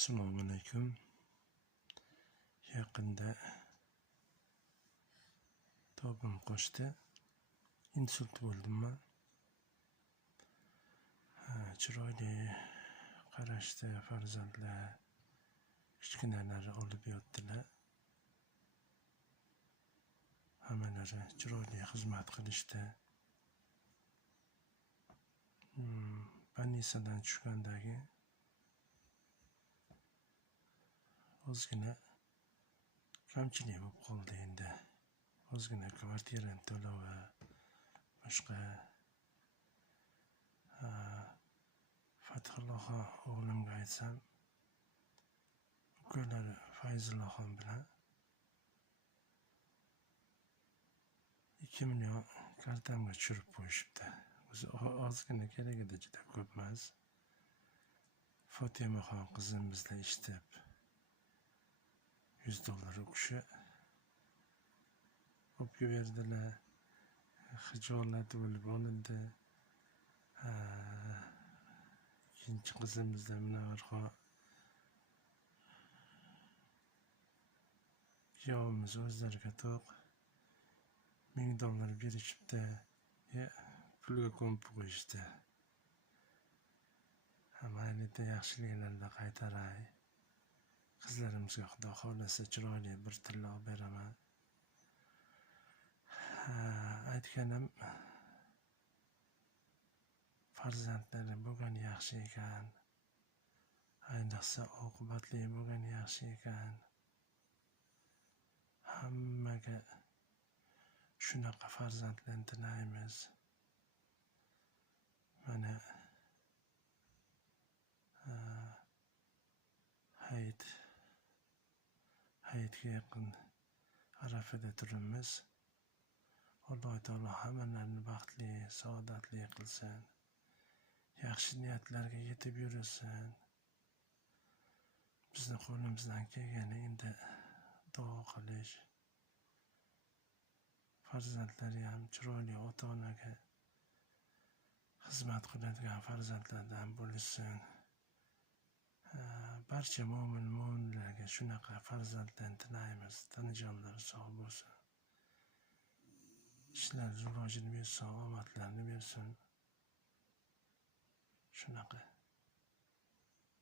Assalomu alaykum. Yaqinda tobim qo'shdi. Insult bo'ldimman. Chiroyli qarashda farzandlar, kichkinalari olib yotdilar. Hammalari chiroyli xizmat qilishdi. Больницаdan tushgandagi ozgina kamchilik bo'lib qoldi endi. Ozgina kvartira to'lovi, boshqa Fathulloh o'g'limga aytsam, ukalari Fayzullohon bilan 2 million kartamga tushirib qo'yishibdi. O'zi ozgina kerak edi, juda ko'p emas. Fotimaxon qizim bizda ishlab $100 u kishi olib berdilar. Hijolat bo'lib olindi. Ikkinchi qizimizda bunaqa kuyovimiz o'zlariga to'q $1000 berishibdi. Pulga ko'mib qo'yishdi. Mayli, yaxshiliklarni qaytaray. Qizlarimizga Xudo xohlasa chiroyli bir tilla beraman. Aytganim, farzandlari bo'lgan yaxshi ekan. Ayniqsa oqibatli bo'lgan yaxshi ekan. Hammaga shunaqa farzandlarni tilaymiz. Mana hayitga yaqin arafada turibmiz. Alloh taolo hammalarni baxtli, saodatli qilsin. Yaxshi niyatlarga yetib yursin. Bizni qo'limizdan kelgani endi duo qilish. Farzandlari ham chiroyli ota-onaga xizmat qiladigan farzandlardan bo'lishsin. Barcha mo'min-mo'minlarga shunaqa farzandlarni tilaymiz. Tanajonlari sog' bo'lsin. Ishlar rivojini bersin, omadlarini bersin. Shunaqa.